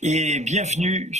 Et bienvenue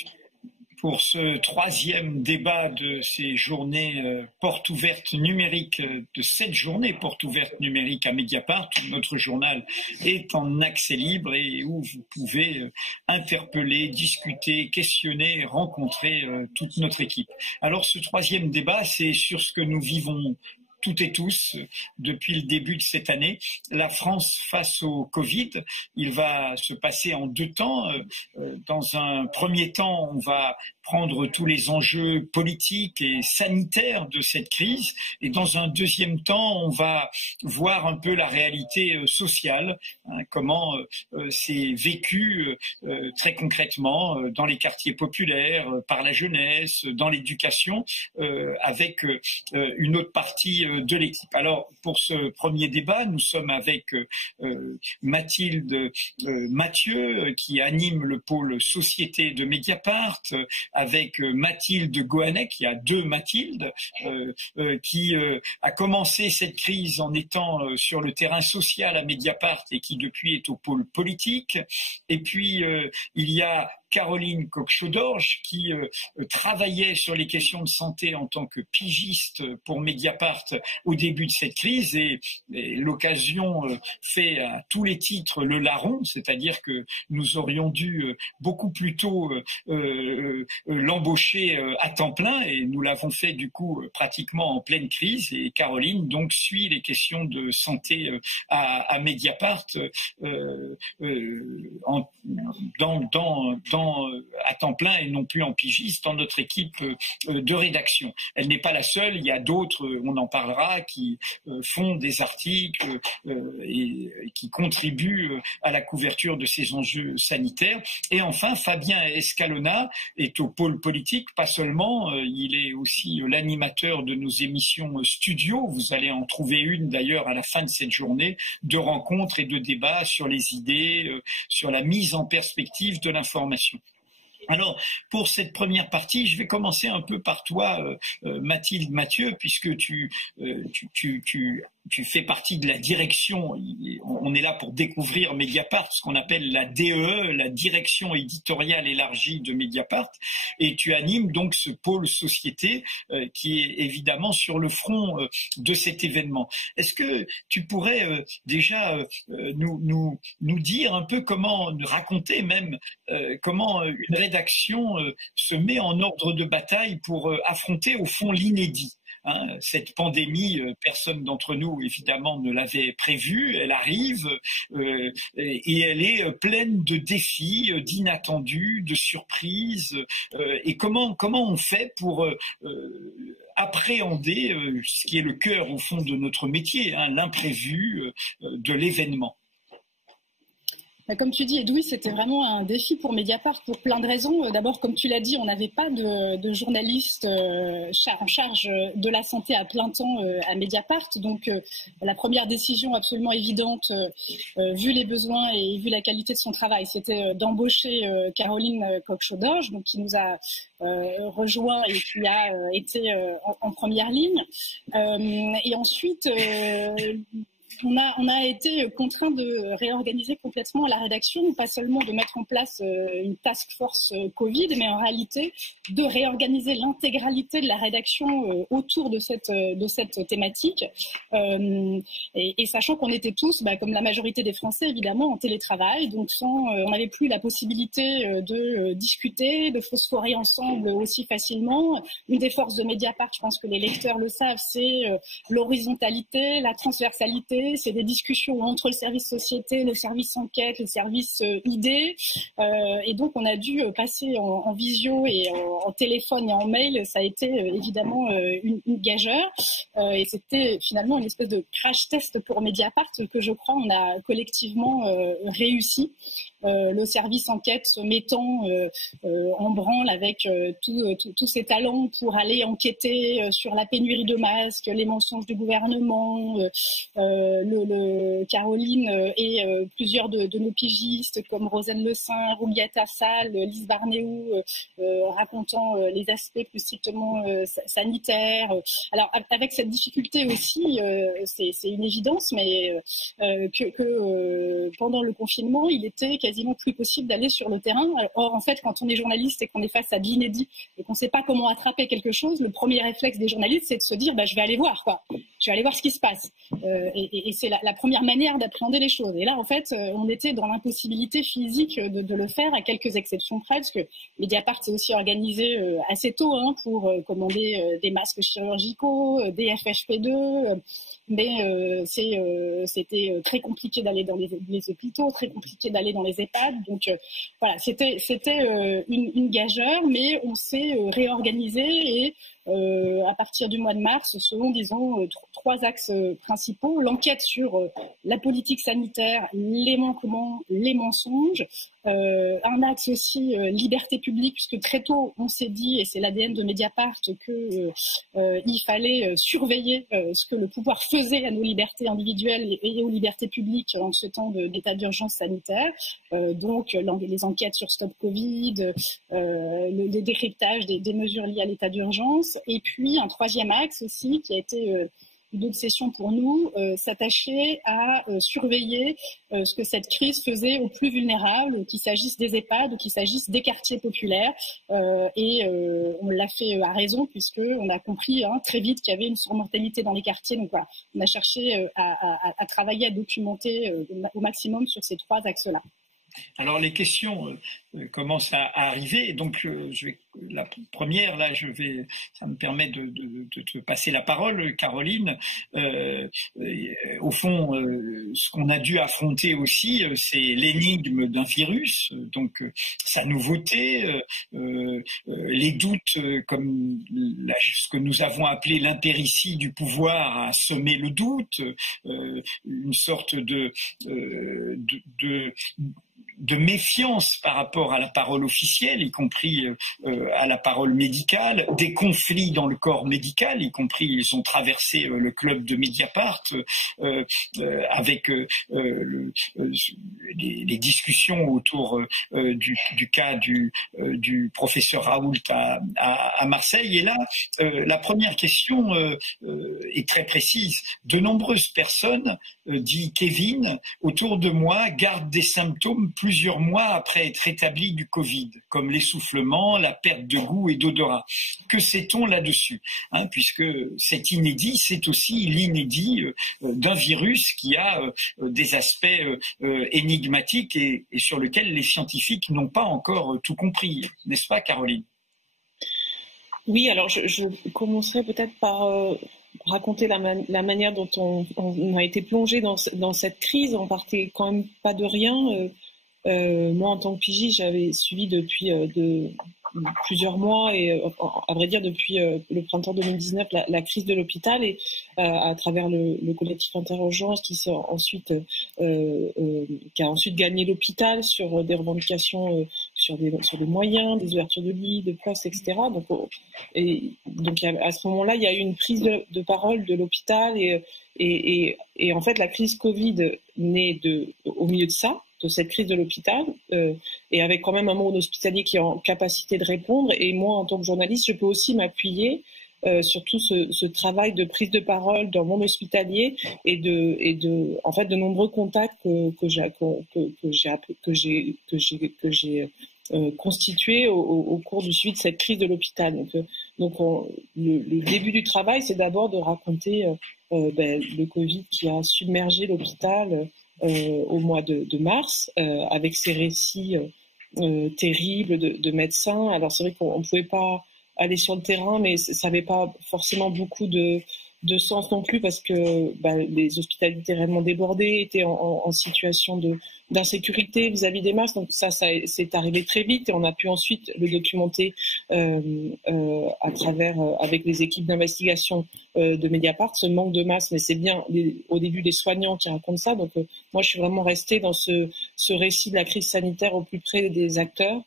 pour ce troisième débat de ces journées portes ouvertes numériques, de cette journée portes ouvertes numériques à Mediapart, où notre journal est en accès libre et où vous pouvez interpeller, discuter, questionner, rencontrer toute notre équipe. Alors ce troisième débat, c'est sur ce que nous vivons toutes et tous depuis le début de cette année. La France face au Covid, il va se passer en deux temps. Dans un premier temps, on va prendre tous les enjeux politiques et sanitaires de cette crise. Et dans un deuxième temps, on va voir un peu la réalité sociale, comment c'est vécu très concrètement dans les quartiers populaires, par la jeunesse, dans l'éducation, avec une autre partie de l'équipe. Alors, pour ce premier débat, nous sommes avec Mathilde Mathieu, qui anime le pôle société de Mediapart, avec Mathilde Goannec, il y a deux Mathilde, qui a commencé cette crise en étant sur le terrain social à Mediapart et qui depuis est au pôle politique. Et puis, il y a Caroline Coq-Chaudorge, qui travaillait sur les questions de santé en tant que pigiste pour Mediapart au début de cette crise, et l'occasion fait à tous les titres le larron, c'est-à-dire que nous aurions dû beaucoup plus tôt l'embaucher à temps plein, et nous l'avons fait du coup pratiquement en pleine crise, et Caroline donc suit les questions de santé à Mediapart à temps plein et non plus en pigiste dans notre équipe de rédaction. Elle n'est pas la seule, il y a d'autres, on en parlera, qui font des articles et qui contribuent à la couverture de ces enjeux sanitaires. Et enfin, Fabien Escalona est au pôle politique, pas seulement, il est aussi l'animateur de nos émissions studio. Vous allez en trouver une d'ailleurs à la fin de cette journée, de rencontres et de débats sur les idées, sur la mise en perspective de l'information. Alors, pour cette première partie, je vais commencer un peu par toi, Mathilde Mathieu, puisque tu fais partie de la direction. On est là pour découvrir Mediapart, ce qu'on appelle la DEE, la direction éditoriale élargie de Mediapart, et tu animes donc ce pôle société qui est évidemment sur le front de cet événement. Est-ce que tu pourrais déjà nous dire un peu comment, nous raconter même comment une rédaction se met en ordre de bataille pour affronter au fond l'inédit? Cette pandémie, personne d'entre nous évidemment ne l'avait prévue, elle arrive et elle est pleine de défis, d'inattendus, de surprises. Et comment on fait pour appréhender ce qui est le cœur au fond de notre métier, l'imprévu de l'événement? Comme tu dis, Edoui, c'était vraiment un défi pour Mediapart pour plein de raisons. D'abord, comme tu l'as dit, on n'avait pas de journaliste en charge de la santé à plein temps à Mediapart. Donc, la première décision absolument évidente, vu les besoins et vu la qualité de son travail, c'était d'embaucher Caroline Coq-Chaudorge, donc qui nous a rejoint et qui a été en première ligne. Et ensuite, on a été contraint de réorganiser complètement la rédaction, pas seulement de mettre en place une task force Covid, mais en réalité de réorganiser l'intégralité de la rédaction autour de cette thématique. Et sachant qu'on était tous, comme la majorité des Français évidemment, en télétravail, donc on n'avait plus la possibilité de discuter, de phosphorer ensemble aussi facilement. Une des forces de Mediapart, je pense que les lecteurs le savent, c'est l'horizontalité, la transversalité. C'est des discussions entre le service société, le service enquête, le service idées. Et donc, on a dû passer en visio et en téléphone et en mail. Ça a été évidemment une gageure. Et c'était finalement une espèce de crash test pour Mediapart que je crois on a collectivement réussi. Le service enquête se mettant en branle avec tous ses talents pour aller enquêter sur la pénurie de masques, les mensonges du gouvernement, Caroline et plusieurs de nos pigistes comme Rosane Le Saint, Rouliata Sall, Lise Barnéou racontant les aspects plus strictement sanitaires. Alors avec cette difficulté aussi, c'est une évidence, mais que pendant le confinement, il était quasiment plus possible d'aller sur le terrain. Or, en fait, quand on est journaliste et qu'on est face à de l'inédit et qu'on ne sait pas comment attraper quelque chose, le premier réflexe des journalistes, c'est de se dire je vais aller voir, quoi. Je vais aller voir ce qui se passe. Et c'est la première manière d'appréhender les choses. Et là, en fait, on était dans l'impossibilité physique de le faire, à quelques exceptions près, parce que Mediapart s'est aussi organisé assez tôt pour commander des masques chirurgicaux, des FFP2, mais c'était très compliqué d'aller dans les hôpitaux, très compliqué d'aller dans les EHPAD. Donc voilà, c'était une gageure, mais on s'est réorganisé et à partir du mois de mars, selon, disons, trois axes principaux. L'enquête sur la politique sanitaire, les manquements, les mensonges. Un axe aussi liberté publique, puisque très tôt, on s'est dit, et c'est l'ADN de Mediapart, qu'il fallait surveiller ce que le pouvoir faisait à nos libertés individuelles et aux libertés publiques en ce temps d'état d'urgence sanitaire. Donc, les enquêtes sur Stop Covid, le décryptage des mesures liées à l'état d'urgence. Et puis, un troisième axe aussi, qui a été une obsession pour nous, s'attacher à surveiller ce que cette crise faisait aux plus vulnérables, qu'il s'agisse des EHPAD ou qu'il s'agisse des quartiers populaires. Et on l'a fait à raison, puisqu'on a compris très vite qu'il y avait une surmortalité dans les quartiers. Donc voilà, on a cherché à travailler, à documenter au maximum sur ces trois axes-là. Alors les questions commencent à arriver. Donc la première, là, ça me permet de te passer la parole, Caroline. Au fond, ce qu'on a dû affronter aussi, c'est l'énigme d'un virus, donc sa nouveauté, les doutes, comme ce que nous avons appelé l'impéritie du pouvoir a semé le doute, une sorte de méfiance par rapport à la parole officielle, y compris à la parole médicale, des conflits dans le corps médical, y compris ils ont traversé le club de Mediapart avec les discussions autour du cas du professeur Raoult à Marseille. Et là, la première question est très précise. De nombreuses personnes, dit Kevin, autour de moi, gardent des symptômes plusieurs mois après être rétabli du Covid, comme l'essoufflement, la perte de goût et d'odorat. Que sait-on là-dessus, puisque c'est inédit, c'est aussi l'inédit d'un virus qui a des aspects énigmatiques et sur lequel les scientifiques n'ont pas encore tout compris, n'est-ce pas, Caroline? Oui, alors je commencerai peut-être par raconter la manière dont on a été plongé dans cette crise. On partait quand même pas de rien. Moi, en tant que pigiste, j'avais suivi depuis plusieurs mois et à vrai dire depuis le printemps 2019 la crise de l'hôpital et à travers le collectif Interurgence qui a ensuite gagné l'hôpital sur des revendications sur des moyens, des ouvertures de lits, de postes, etc. Donc à ce moment-là, il y a eu une prise de parole de l'hôpital et en fait la crise Covid naît au milieu de ça, de cette crise de l'hôpital, et avec quand même un monde hospitalier qui est en capacité de répondre. Et moi, en tant que journaliste, je peux aussi m'appuyer sur tout ce travail de prise de parole dans le monde hospitalier et de nombreux contacts que j'ai constitués au cours du suivi de cette crise de l'hôpital. Donc le début du travail, c'est d'abord de raconter le Covid qui a submergé l'hôpital au mois de mars, avec ces récits terribles de médecins. Alors c'est vrai qu'on ne pouvait pas aller sur le terrain, mais ça n'avait pas forcément beaucoup de sens non plus parce que les hospitalités réellement débordées étaient en situation d'insécurité vis-à-vis des masques. Donc ça c'est arrivé très vite et on a pu ensuite le documenter à travers avec les équipes d'investigation de Mediapart, ce manque de masques. Mais c'est bien au début les soignants qui racontent ça. Donc moi je suis vraiment restée dans ce récit de la crise sanitaire au plus près des acteurs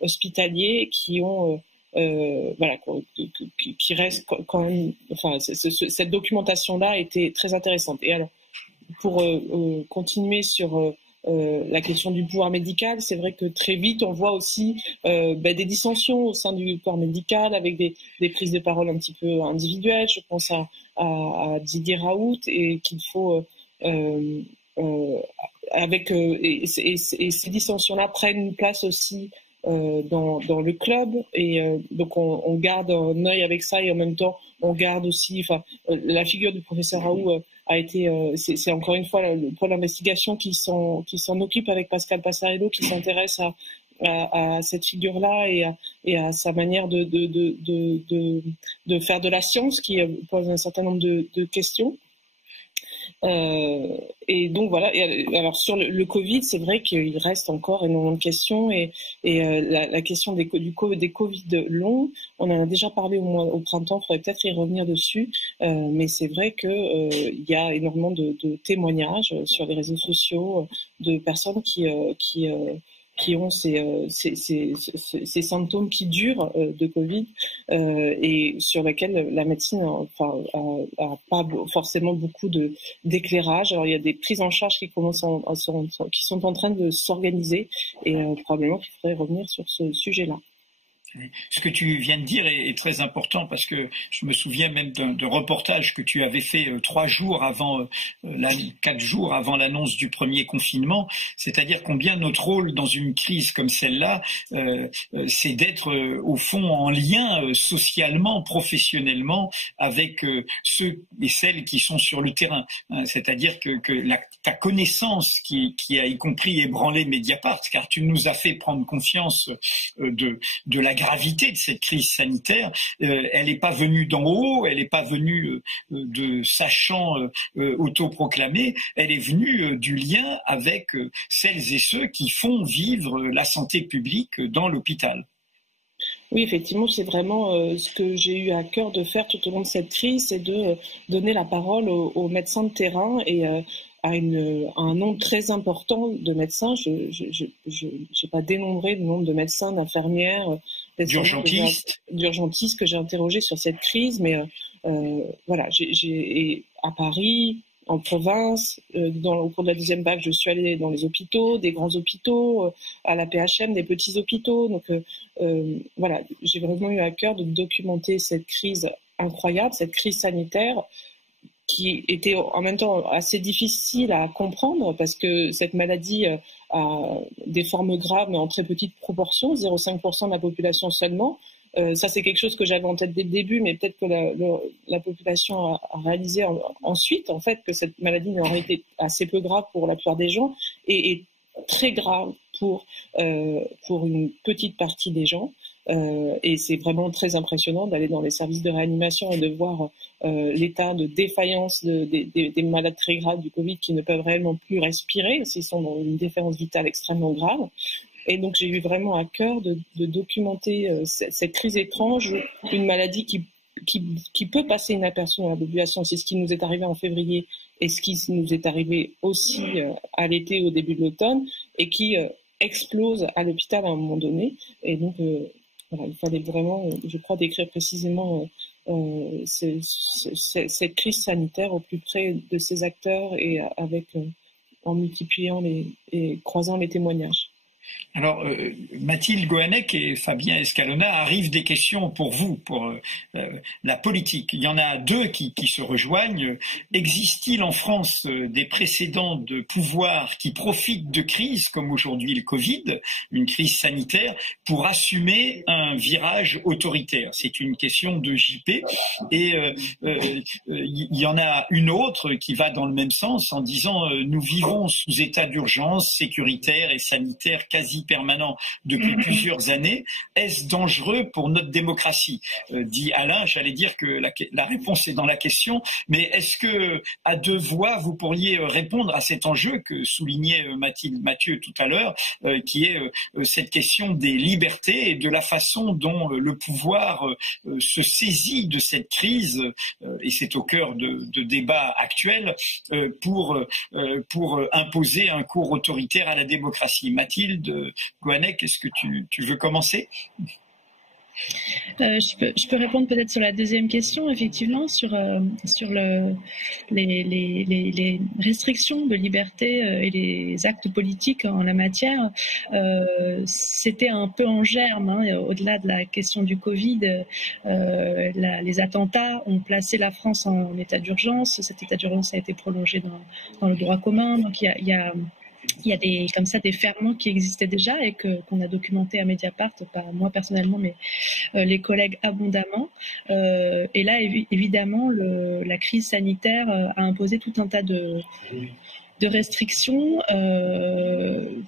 hospitaliers qui ont qui reste quand même. Enfin, cette documentation-là a été très intéressante. Et alors, pour continuer sur la question du pouvoir médical, c'est vrai que très vite, on voit aussi des dissensions au sein du corps médical, avec des prises de parole un petit peu individuelles. Je pense à Didier Raoult et qu'il faut et ces dissensions-là prennent une place aussi dans le club, et donc on garde un œil avec ça, et en même temps on garde aussi, la figure du professeur Raoult a été, c'est encore une fois le pôle d'investigation qui s'en occupe avec Pascal Passarello, qui s'intéresse à cette figure-là et à sa manière de faire de la science, qui pose un certain nombre de questions. Et donc voilà. Alors sur le Covid, c'est vrai qu'il reste encore énormément de questions, et la question des Covid longs, on en a déjà parlé au printemps. Il faudrait peut-être y revenir dessus, mais c'est vrai que il y a énormément de témoignages sur les réseaux sociaux de personnes qui ont ces symptômes qui durent de Covid, et sur lesquels la médecine a pas forcément beaucoup d'éclairage. Alors il y a des prises en charge qui sont en train de s'organiser, et probablement qu'il faudrait revenir sur ce sujet-là. Ce que tu viens de dire est très important, parce que je me souviens même d'un reportage que tu avais fait 4 jours avant l'annonce du premier confinement, c'est-à-dire combien notre rôle dans une crise comme celle-là, c'est d'être au fond en lien socialement, professionnellement avec ceux et celles qui sont sur le terrain. C'est-à-dire que ta connaissance qui a y compris ébranlé Mediapart, car tu nous as fait prendre conscience de la gravité de cette crise sanitaire, elle n'est pas venue d'en haut, elle n'est pas venue de sachants autoproclamés, elle est venue du lien avec celles et ceux qui font vivre la santé publique dans l'hôpital. Oui, effectivement, c'est vraiment ce que j'ai eu à cœur de faire tout au long de cette crise, c'est de donner la parole aux médecins de terrain, et à un nombre très important de médecins. Je n'ai pas dénombré le nombre de médecins, d'infirmières, d'urgentistes que j'ai interrogés sur cette crise, mais voilà, j'ai à Paris, en province, au cours de la deuxième vague, je suis allée dans les hôpitaux, des grands hôpitaux, à la PHM, des petits hôpitaux. Donc voilà, j'ai vraiment eu à cœur de documenter cette crise incroyable, cette crise sanitaire, qui était en même temps assez difficile à comprendre, parce que cette maladie a des formes graves, mais en très petite proportion, 0,5% de la population seulement. Ça, c'est quelque chose que j'avais en tête dès le début, mais peut-être que la population a réalisé ensuite, en fait, que cette maladie n'aurait été assez peu grave pour la plupart des gens, et très grave pour une petite partie des gens. Et c'est vraiment très impressionnant d'aller dans les services de réanimation et de voir l'état de défaillance des malades très graves du Covid, qui ne peuvent réellement plus respirer, s'ils sont dans une défaillance vitale extrêmement grave. Et donc j'ai eu vraiment à cœur de documenter cette crise étrange d'une maladie qui peut passer inaperçue dans la population. C'est ce qui nous est arrivé en février, et ce qui nous est arrivé aussi à l'été, au début de l'automne, et qui explose à l'hôpital à un moment donné. Et donc voilà, il fallait vraiment, je crois, décrire précisément cette crise sanitaire au plus près de ses acteurs, et en multipliant et croisant les témoignages. Alors, Mathilde Goannec et Fabien Escalona, arrivent des questions pour vous, pour la politique. Il y en a 2 qui se rejoignent. Existe-t-il en France des précédents de pouvoirs qui profitent de crises comme aujourd'hui le Covid, une crise sanitaire, pour assumer un virage autoritaire? C'est une question de JP. Et il y en a une autre qui va dans le même sens, en disant nous vivons sous état d'urgence sécuritaire et sanitaire quasi permanent depuis plusieurs années. Est-ce dangereux pour notre démocratie? Dit Alain, j'allais dire que la réponse est dans la question, mais est-ce que à 2 voix vous pourriez répondre à cet enjeu que soulignait Mathieu tout à l'heure, qui est cette question des libertés et de la façon dont le pouvoir se saisit de cette crise, et c'est au cœur de débats actuels, pour imposer un cours autoritaire à la démocratie. Mathilde Goannec, est-ce que tu veux commencer? Je peux répondre peut-être sur la deuxième question, effectivement, sur les restrictions de liberté et les actes politiques en la matière. C'était un peu en germe, hein, au-delà de la question du Covid. Les attentats ont placé la France en état d'urgence. Cet état d'urgence a été prolongé dans le droit commun. Donc il y a des ferments qui existaient déjà et qu'on a documenté à Mediapart, pas moi personnellement, mais les collègues abondamment. Et là, évidemment, la crise sanitaire a imposé tout un tas de restrictions.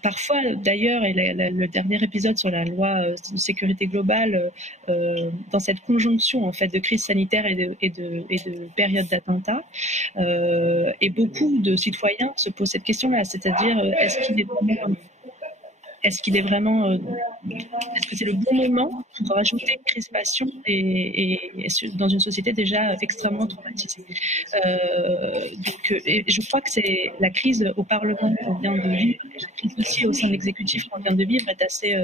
Parfois, d'ailleurs, et le dernier épisode sur la loi de sécurité globale, dans cette conjonction en fait de crise sanitaire et de période d'attentat, et beaucoup de citoyens se posent cette question-là, c'est-à-dire est-ce que c'est le bon moment pour rajouter une crispation et dans une société déjà extrêmement traumatisée. Et je crois que c'est la crise au Parlement qu'on vient de vivre, et la crise aussi au sein de l'exécutif qu'on vient de vivre est assez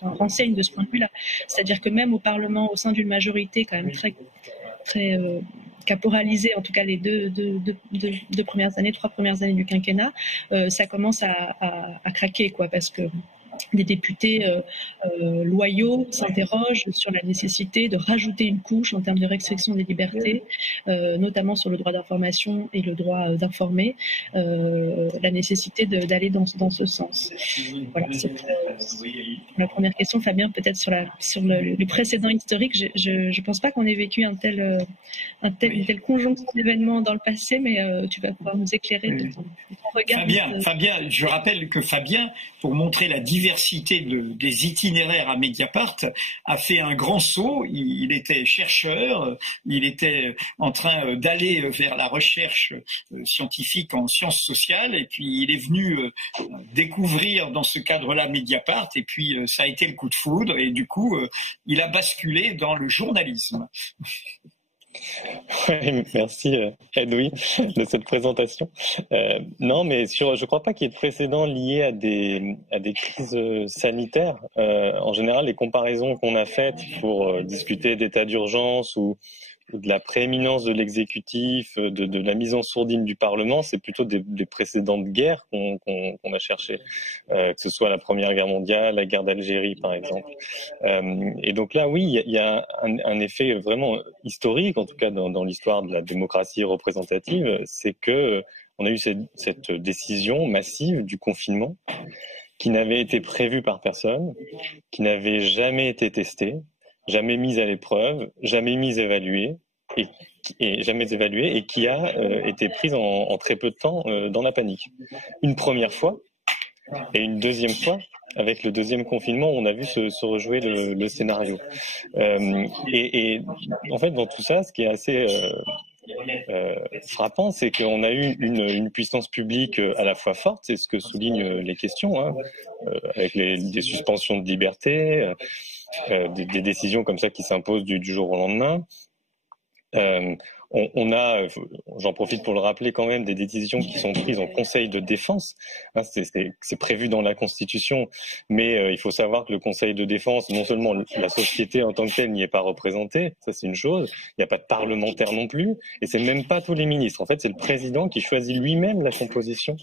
renseigne de ce point de vue-là. C'est-à-dire que même au Parlement, au sein d'une majorité quand même très caporalisé, en tout cas les trois premières années du quinquennat, ça commence à craquer, quoi, parce que des députés loyaux s'interrogent sur la nécessité de rajouter une couche en termes de restriction des libertés, notamment sur le droit d'information et le droit d'informer, la nécessité d'aller dans ce sens. Voilà, c'est la première question. Fabien, peut-être sur le précédent historique, je pense pas qu'on ait vécu une telle conjonction d'événements dans le passé, mais tu vas pouvoir nous éclairer de ton regard. Fabien, je rappelle que Fabien, pour montrer la diversité des itinéraires à Mediapart, a fait un grand saut. Il était chercheur, il était en train d'aller vers la recherche scientifique en sciences sociales, et puis il est venu découvrir dans ce cadre-là Mediapart, et puis ça a été le coup de foudre, et du coup, il a basculé dans le journalisme. Ouais, merci Edoui de cette présentation. Non, mais je crois pas qu'il y ait de précédent lié à des crises sanitaires. En général, les comparaisons qu'on a faites pour discuter d'état d'urgence ou de la prééminence de l'exécutif, de la mise en sourdine du Parlement, c'est plutôt des précédentes guerres qu'on a cherché, que ce soit la Première Guerre mondiale, la guerre d'Algérie par exemple. Et donc là, oui, il y a un effet vraiment historique, en tout cas dans l'histoire de la démocratie représentative, c'est que on a eu cette décision massive du confinement qui n'avait été prévue par personne, qui n'avait jamais été testée, jamais mise à l'épreuve, jamais évaluée, et qui a été prise en très peu de temps dans la panique. Une première fois, et une deuxième fois, avec le deuxième confinement, on a vu se rejouer le scénario. Et en fait, dans tout ça, ce qui est assez frappant, c'est qu'on a eu une puissance publique à la fois forte, c'est ce que soulignent les questions, hein, avec des suspensions de liberté, des décisions comme ça qui s'imposent du jour au lendemain. On a, j'en profite pour le rappeler quand même, des décisions qui sont prises en Conseil de défense. Hein, c'est prévu dans la Constitution, mais il faut savoir que le Conseil de défense, non seulement la société en tant que telle n'y est pas représentée, ça c'est une chose, il n'y a pas de parlementaire non plus, et c'est même pas tous les ministres. En fait, c'est le président qui choisit lui-même la composition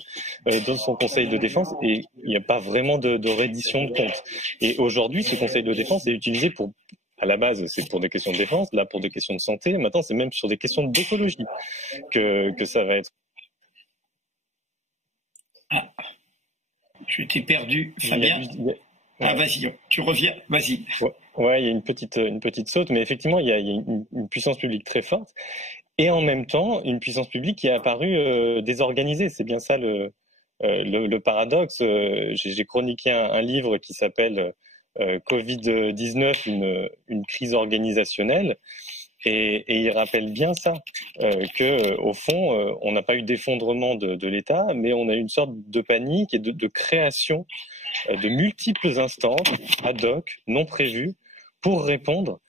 de son Conseil de défense, et il n'y a pas vraiment de reddition de comptes. Et aujourd'hui, ce Conseil de défense est utilisé pour... À la base, c'est pour des questions de défense, là pour des questions de santé. Maintenant, c'est même sur des questions d'écologie que ça va être. Ah, je t'ai perdu, Fabien. Ah, vas-y, tu reviens, vas-y. Ouais, il y a une petite saute, mais effectivement, il y a une puissance publique très forte, et en même temps, une puissance publique qui est apparue désorganisée. C'est bien ça le paradoxe. J'ai chroniqué un livre qui s'appelle Covid-19, une crise organisationnelle, et il rappelle bien ça, que au fond, on n'a pas eu d'effondrement de l'État, mais on a eu une sorte de panique et de création de multiples instances ad hoc, non prévues, pour répondre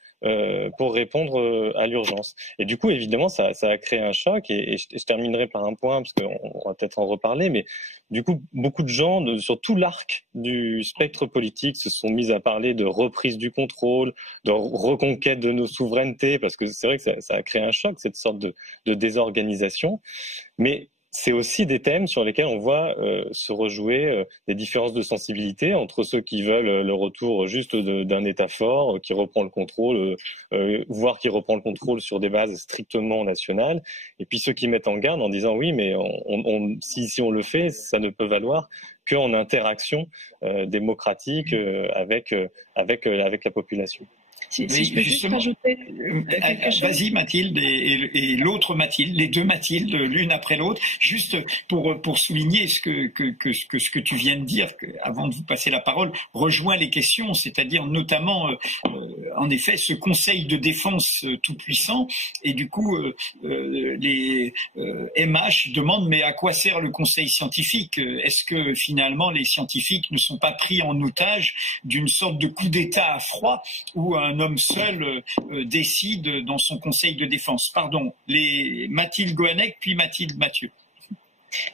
pour répondre à l'urgence. Et du coup, évidemment, ça a créé un choc. Et je terminerai par un point, parce qu'on va peut-être en reparler, mais du coup, beaucoup de gens sur tout l'arc du spectre politique se sont mis à parler de reprise du contrôle, de reconquête de nos souverainetés, parce que c'est vrai que ça a créé un choc, cette sorte de désorganisation. Mais c'est aussi des thèmes sur lesquels on voit se rejouer des différences de sensibilité entre ceux qui veulent le retour juste d'un État fort qui reprend le contrôle, voire qui reprend le contrôle sur des bases strictement nationales, et puis ceux qui mettent en garde en disant oui, mais si on le fait, ça ne peut valoir qu'en interaction démocratique avec la population. Si je peux juste rajouter quelque chose. Vas-y Mathilde et l'autre Mathilde, les deux Mathilde, l'une après l'autre, juste pour souligner ce que tu viens de dire, avant de vous passer la parole, rejoint les questions, c'est-à-dire notamment en effet ce Conseil de défense tout puissant, et du coup les MH demandent mais à quoi sert le Conseil scientifique? Est-ce que finalement les scientifiques ne sont pas pris en otage d'une sorte de coup d'État à froid où un homme seul décide dans son conseil de défense? Pardon, les Mathilde Goannec puis Mathilde Mathieu.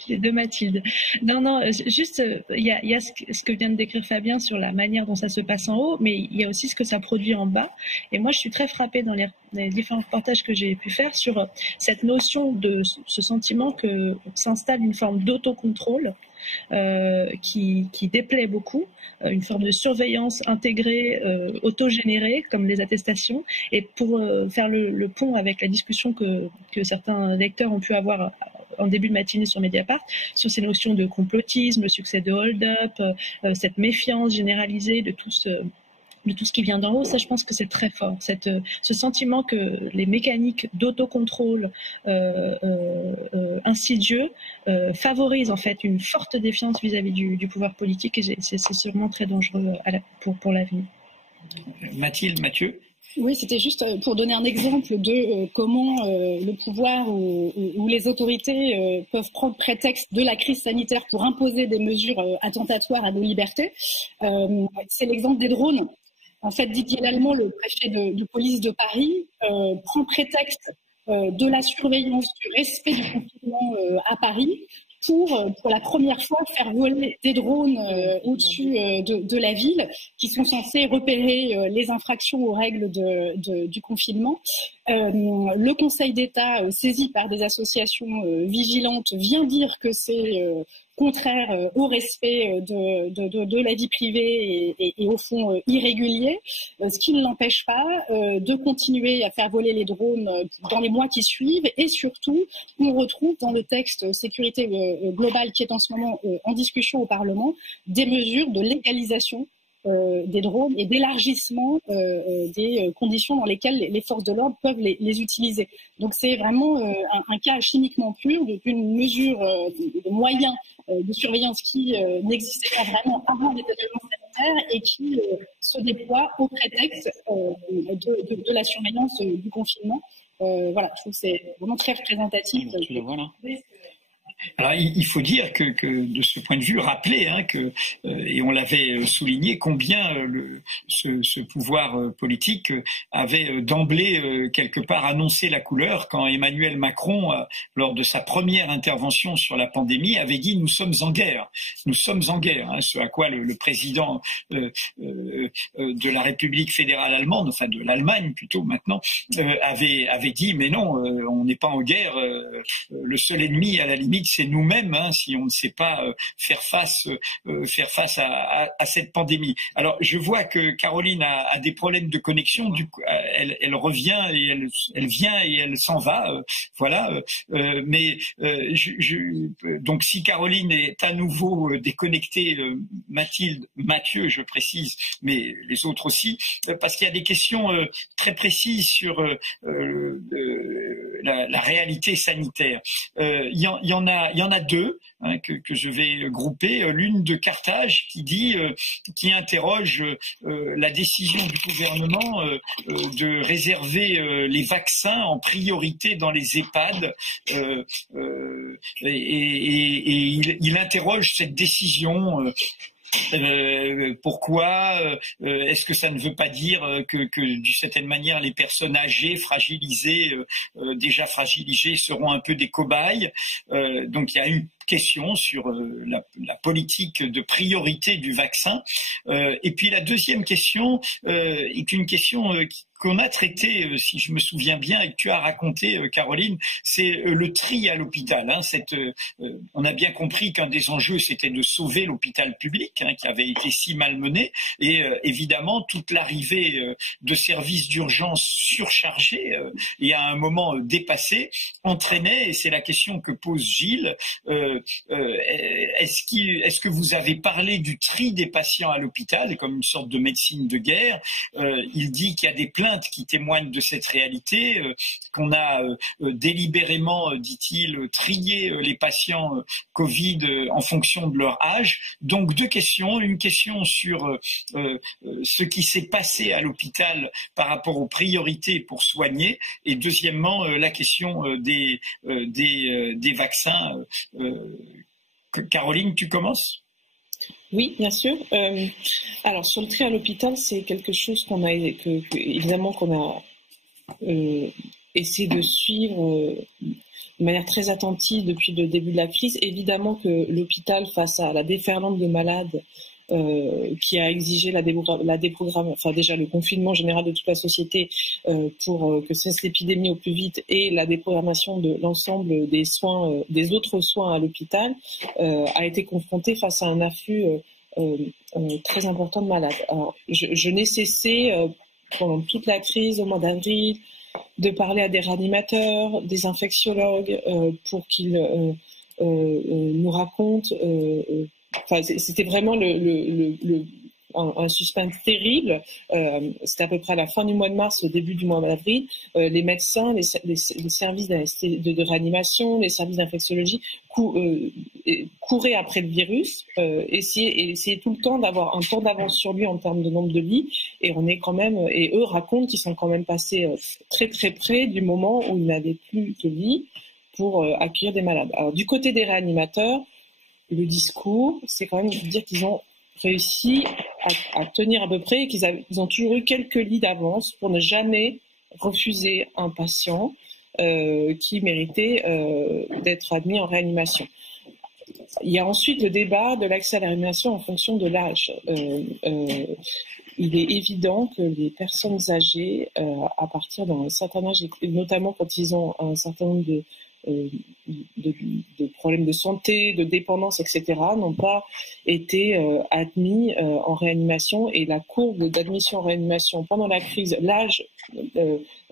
Les deux Mathilde. Non, juste, il y a ce que vient de décrire Fabien sur la manière dont ça se passe en haut, mais il y a aussi ce que ça produit en bas. Et moi, je suis très frappée dans les différents reportages que j'ai pu faire sur cette notion de ce sentiment que s'installe une forme d'autocontrôle qui déplaît beaucoup, une forme de surveillance intégrée, autogénérée, comme les attestations. Et pour faire le pont avec la discussion que certains lecteurs ont pu avoir en début de matinée sur Mediapart, sur ces notions de complotisme, le succès de hold-up, cette méfiance généralisée de tout ce qui vient d'en haut, ça je pense que c'est très fort. Ce sentiment que les mécaniques d'autocontrôle insidieux favorisent en fait une forte défiance vis-à-vis du pouvoir politique, et c'est sûrement très dangereux pour l'avenir. Mathilde, Mathieu? Oui, c'était juste pour donner un exemple de comment le pouvoir ou les autorités peuvent prendre prétexte de la crise sanitaire pour imposer des mesures attentatoires à nos libertés. C'est l'exemple des drones. En fait, Didier Lallement, le préfet de police de Paris, prend prétexte de la surveillance, du respect du confinement à Paris pour la première fois faire voler des drones au-dessus de la ville qui sont censés repérer les infractions aux règles du confinement. Le Conseil d'État, saisi par des associations vigilantes, vient dire que c'est contraire au respect de la vie privée et au fond irrégulier, ce qui ne l'empêche pas de continuer à faire voler les drones dans les mois qui suivent. Et surtout, on retrouve dans le texte sécurité globale qui est en ce moment en discussion au Parlement des mesures de légalisation des drones et d'élargissement des conditions dans lesquelles les forces de l'ordre peuvent les utiliser. Donc c'est vraiment un cas chimiquement pur d'une mesure de moyens de surveillance qui n'existait pas vraiment avant l'état d'urgence sanitaire et qui se déploie au prétexte de la surveillance du confinement. Voilà, je trouve que c'est vraiment très représentatif. Voilà. Alors, il faut dire que de ce point de vue, rappeler et on l'avait souligné, combien ce pouvoir politique avait d'emblée quelque part annoncé la couleur quand Emmanuel Macron, lors de sa première intervention sur la pandémie, avait dit « nous sommes en guerre ». Nous sommes en guerre, ce à quoi le président de la République fédérale allemande, enfin de l'Allemagne plutôt maintenant, avait dit « mais non, on n'est pas en guerre, le seul ennemi à la limite c'est nous-mêmes, si on ne sait pas faire face à cette pandémie. Alors, je vois que Caroline a des problèmes de connexion. Du coup, elle revient et elle vient et elle s'en va. Voilà. Mais donc, si Caroline est à nouveau déconnectée, Mathilde, Mathieu, je précise, mais les autres aussi, parce qu'il y a des questions très précises sur la réalité sanitaire. Il y en a deux que je vais grouper. L'une de Carthage qui interroge la décision du gouvernement de réserver les vaccins en priorité dans les EHPAD et il interroge cette décision. Pourquoi est-ce que ça ne veut pas dire que d'une certaine manière les personnes âgées, fragilisées, déjà fragilisées, seront un peu des cobayes? Donc il y a une question sur la politique de priorité du vaccin. Et puis la deuxième question est une question qu'on a traité, si je me souviens bien, et que tu as raconté, Caroline, c'est le tri à l'hôpital. On a bien compris qu'un des enjeux, c'était de sauver l'hôpital public, qui avait été si malmené, et évidemment, toute l'arrivée de services d'urgence surchargés et à un moment dépassés entraînait, et c'est la question que pose Gilles, est-ce que vous avez parlé du tri des patients à l'hôpital comme une sorte de médecine de guerre? Il dit qu'il y a des plaintes qui témoignent de cette réalité, qu'on a délibérément, dit-il, trié les patients Covid en fonction de leur âge. Donc deux questions, une question sur ce qui s'est passé à l'hôpital par rapport aux priorités pour soigner, et deuxièmement la question des vaccins. Caroline, tu commences ? Oui, bien sûr. Alors sur le tri à l'hôpital, c'est quelque chose évidemment qu'on a essayé de suivre de manière très attentive depuis le début de la crise. Évidemment que l'hôpital, face à la déferlante de malades qui a exigé la déprogrammation, enfin déjà le confinement général de toute la société pour que cesse l'épidémie au plus vite, et la déprogrammation de l'ensemble des soins, des autres soins à l'hôpital, a été confronté face à un afflux très important de malades. Alors, je n'ai cessé pendant toute la crise au mois d'avril de parler à des réanimateurs, des infectiologues pour qu'ils nous racontent. Enfin, c'était vraiment un suspense terrible. C'était à peu près à la fin du mois de mars, au début du mois d'avril. Les médecins, les services de réanimation, les services d'infectiologie couraient après le virus, essayaient tout le temps d'avoir un temps d'avance sur lui en termes de nombre de lits. Et et eux racontent qu'ils sont quand même passés très très près du moment où ils n'avaient plus de lits pour accueillir des malades. Alors du côté des réanimateurs, le discours, c'est quand même de dire qu'ils ont réussi à tenir à peu près, et qu'ils ont toujours eu quelques lits d'avance pour ne jamais refuser un patient qui méritait d'être admis en réanimation. Il y a ensuite le débat de l'accès à la réanimation en fonction de l'âge. Il est évident que les personnes âgées, à partir d'un certain âge, et notamment quand ils ont un certain nombre de problèmes de santé, de dépendance, etc., n'ont pas été admis en réanimation, et la courbe d'admission en réanimation pendant la crise, l'âge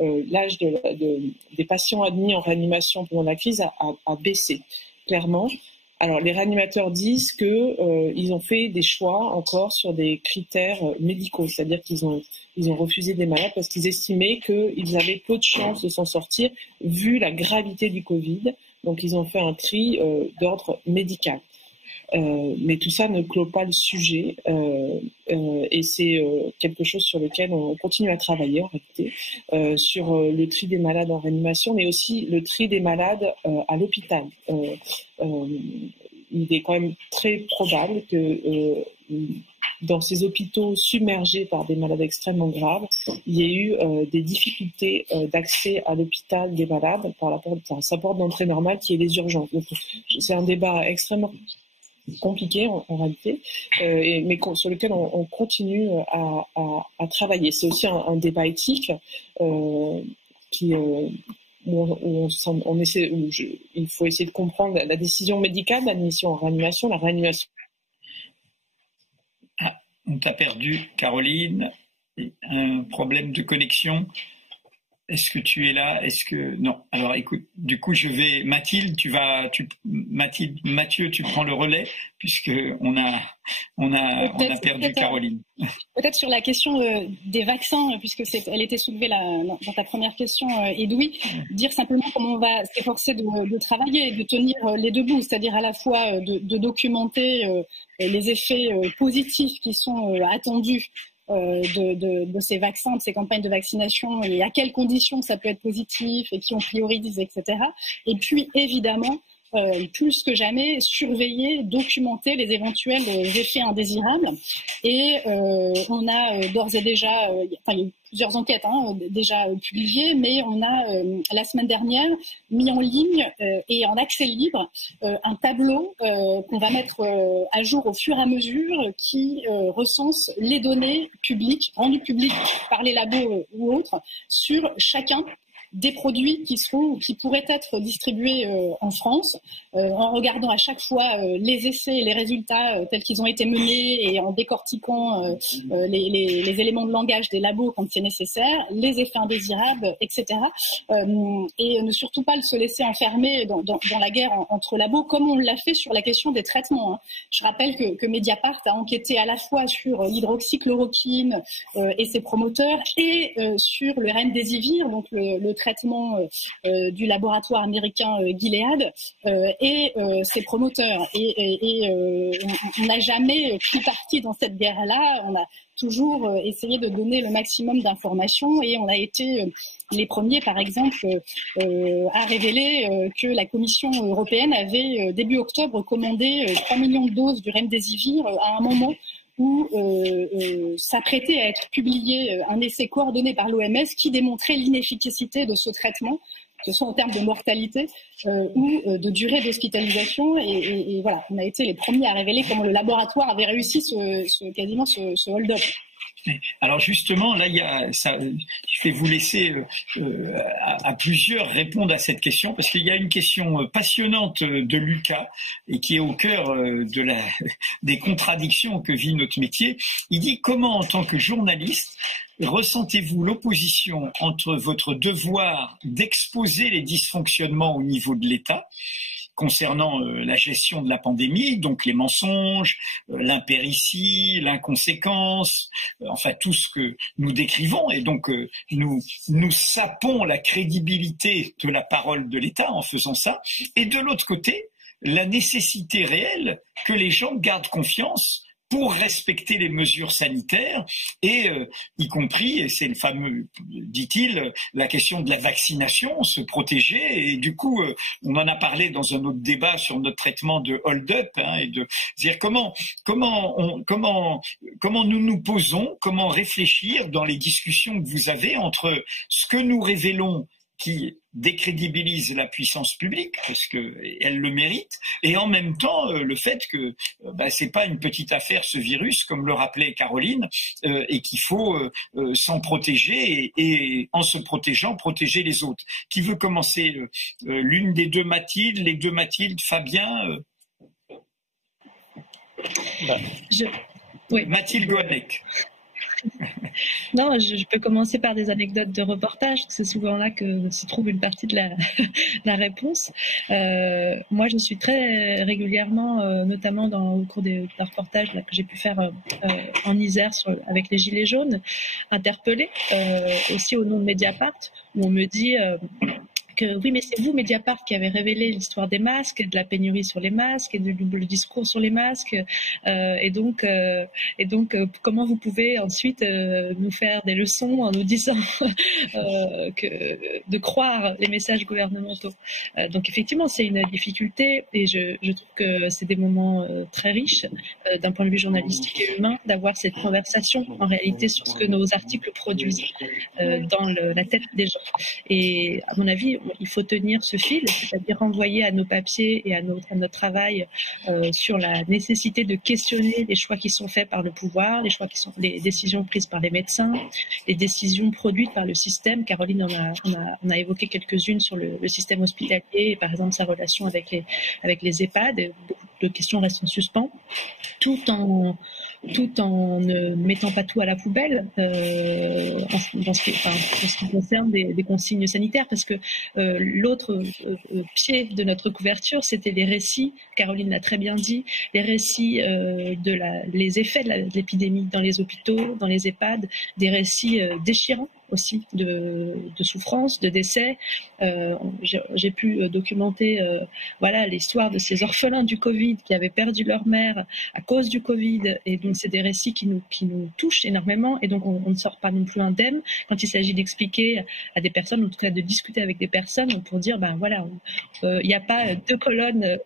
des patients admis en réanimation pendant la crise a baissé, clairement. Alors, les réanimateurs disent qu'ils ont fait des choix encore sur des critères médicaux, c'est-à-dire qu'ils ont refusé des malades parce qu'ils estimaient qu'ils avaient peu de chances de s'en sortir vu la gravité du Covid. Donc, ils ont fait un tri d'ordre médical. Mais tout ça ne clôt pas le sujet, et c'est quelque chose sur lequel on continue à travailler en réalité, sur le tri des malades en réanimation, mais aussi le tri des malades à l'hôpital. Il est quand même très probable que dans ces hôpitaux submergés par des malades extrêmement graves, il y ait eu des difficultés d'accès à l'hôpital des malades par sa porte d'entrée normale, qui est les urgences. Donc, c'est un débat extrêmement compliqué en réalité, mais sur lequel on continue à travailler. C'est aussi un débat éthique il faut essayer de comprendre la décision médicale d'admission en réanimation, la réanimation. On t'a perdu, Caroline. Un problème de connexion. Est-ce que tu es là? Non. Alors écoute, du coup Mathilde, Mathieu, tu prends le relais puisque on a perdu Caroline. Peut-être sur la question des vaccins, puisque elle était soulevée dans ta première question, Edoui, dire simplement comment on va s'efforcer de travailler, de tenir les deux bouts, c'est-à-dire à la fois de documenter les effets positifs qui sont attendus de ces vaccins, de ces campagnes de vaccination, et à quelles conditions ça peut être positif et qui on priorise, etc. Et puis évidemment plus que jamais surveiller, documenter les éventuels effets indésirables. Et on a d'ores et déjà, il y a eu plusieurs enquêtes déjà publiées, mais on a la semaine dernière mis en ligne et en accès libre un tableau qu'on va mettre à jour au fur et à mesure qui recense les données publiques, rendues publiques par les labos ou autres, sur chacun des produits qui pourraient être distribués en France, en regardant à chaque fois les essais et les résultats tels qu'ils ont été menés et en décortiquant les éléments de langage des labos quand c'est nécessaire, les effets indésirables, etc. Et ne surtout pas se laisser enfermer dans la guerre entre labos, comme on l'a fait sur la question des traitements. Je rappelle que Mediapart a enquêté à la fois sur l'hydroxychloroquine et ses promoteurs et sur le remdesivir, donc le traitement du laboratoire américain Gilead et ses promoteurs. Et on n'a jamais pris parti dans cette guerre-là. On a toujours essayé de donner le maximum d'informations et on a été les premiers, par exemple, à révéler que la Commission européenne avait, début octobre, commandé 3 millions de doses du remdesivir à un moment où s'apprêtait à être publié un essai coordonné par l'OMS qui démontrait l'inefficacité de ce traitement, que ce soit en termes de mortalité ou de durée d'hospitalisation. Et voilà, on a été les premiers à révéler comment le laboratoire avait réussi quasiment ce hold-up. Alors justement, là, je vais vous laisser à plusieurs répondre à cette question, parce qu'il y a une question passionnante de Lucas et qui est au cœur des contradictions que vit notre métier. Il dit: comment, en tant que journaliste, ressentez-vous l'opposition entre votre devoir d'exposer les dysfonctionnements au niveau de l'État concernant la gestion de la pandémie, donc les mensonges, l'impéritie, l'inconséquence, enfin tout ce que nous décrivons, et donc nous sapons la crédibilité de la parole de l'État en faisant ça, et de l'autre côté, la nécessité réelle que les gens gardent confiance pour respecter les mesures sanitaires et y compris, et c'est le fameux, dit-il, la question de la vaccination, se protéger. Et du coup, on en a parlé dans un autre débat sur notre traitement de hold-up, et de dire comment nous nous posons, comment réfléchir dans les discussions que vous avez entre ce que nous révélons qui décrédibilise la puissance publique parce qu'elle le mérite, et en même temps le fait que c'est pas une petite affaire ce virus, comme le rappelait Caroline, et qu'il faut s'en protéger et en se protégeant protéger les autres. Qui veut commencer? L'une des deux Mathilde, les deux Mathilde, Fabien. Oui. Mathilde Goannec. Non, je peux commencer par des anecdotes de reportage. C'est souvent là que se trouve une partie de la réponse. Moi, je suis très régulièrement, notamment au cours des reportages que j'ai pu faire en Isère avec les Gilets jaunes, interpellée aussi au nom de Mediapart, où on me dit que oui, mais c'est vous, Mediapart, qui avez révélé l'histoire des masques, de la pénurie sur les masques et du double discours sur les masques. Et donc, comment vous pouvez ensuite nous faire des leçons en nous disant de croire les messages gouvernementaux. Donc effectivement, c'est une difficulté et je trouve que c'est des moments très riches d'un point de vue journalistique et humain d'avoir cette conversation en réalité sur ce que nos articles produisent dans la tête des gens. Et à mon avis, il faut tenir ce fil, c'est-à-dire renvoyer à nos papiers et à notre travail sur la nécessité de questionner les choix qui sont faits par le pouvoir, les décisions prises par les médecins, les décisions produites par le système. Caroline on a évoqué quelques-unes sur le système hospitalier et par exemple sa relation avec les EHPAD. Beaucoup de questions restent en suspens, tout en ne mettant pas tout à la poubelle en ce qui concerne des consignes sanitaires, parce que l'autre pied de notre couverture, c'était les récits, Caroline l'a très bien dit, les récits les effets de l'épidémie dans les hôpitaux, dans les EHPAD, des récits déchirants aussi de souffrance, de décès. J'ai pu documenter voilà l'histoire de ces orphelins du Covid qui avaient perdu leur mère à cause du Covid, et donc c'est des récits qui nous touchent énormément, et donc on ne sort pas non plus indemne quand il s'agit d'expliquer à des personnes, en tout cas de discuter avec des personnes pour dire ben voilà, il n'y a pas deux colonnes,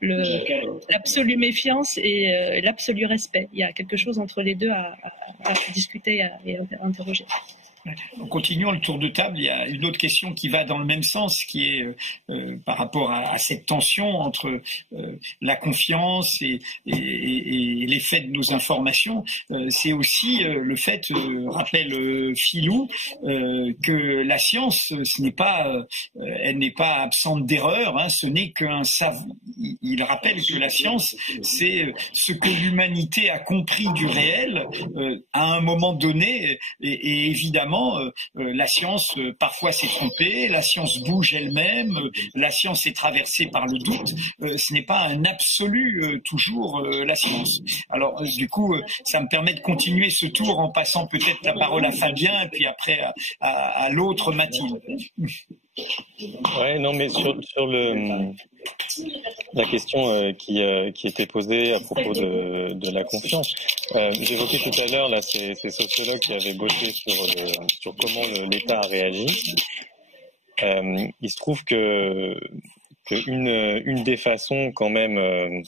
l'absolue méfiance et l'absolu respect. Il y a quelque chose entre les deux à discuter et à interroger. En continuant le tour de table, il y a une autre question qui va dans le même sens, qui est par rapport à cette tension entre la confiance et l'effet de nos informations. C'est aussi le fait, rappelle Philou, que la science, elle n'est pas absente d'erreur. Hein, ce n'est qu'un savoir. Il rappelle que la science, c'est ce que l'humanité a compris du réel à un moment donné, et évidemment. La science parfois s'est trompée, la science bouge elle-même, la science est traversée par le doute. Ce n'est pas un absolu toujours la science. Alors du coup, ça me permet de continuer ce tour en passant peut-être la parole à Fabien et puis après à l'autre Mathilde. Ouais, non, mais sur la question qui était posée à propos de la confiance, j'évoquais tout à l'heure là ces sociologues qui avaient bossé sur comment l'État a réagi. Il se trouve que une des façons quand même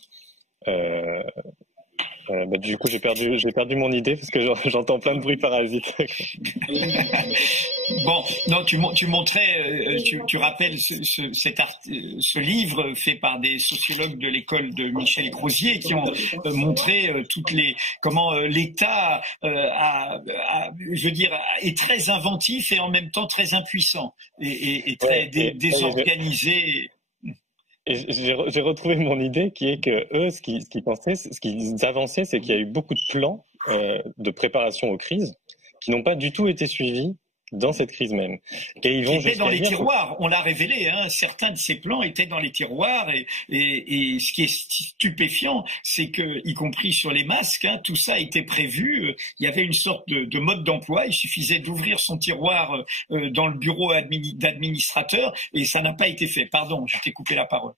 du coup, j'ai perdu mon idée parce que j'entends plein de bruits parasites. Bon, non, tu montrais, tu rappelles ce livre fait par des sociologues de l'école de Michel Crozier qui ont montré comment l'État est très inventif et en même temps très impuissant et très désorganisé. Et j'ai retrouvé mon idée qui est que eux, ce qu'ils avançaient, c'est qu'il y a eu beaucoup de plans de préparation aux crises qui n'ont pas du tout été suivis dans cette crise même. Et ils vont étaient dans les tiroirs, on l'a révélé, hein, certains de ces plans étaient dans les tiroirs et ce qui est stupéfiant, c'est que, y compris sur les masques, hein, tout ça était prévu, il y avait une sorte de mode d'emploi, il suffisait d'ouvrir son tiroir dans le bureau d'administrateur et ça n'a pas été fait. Pardon, je t'ai coupé la parole.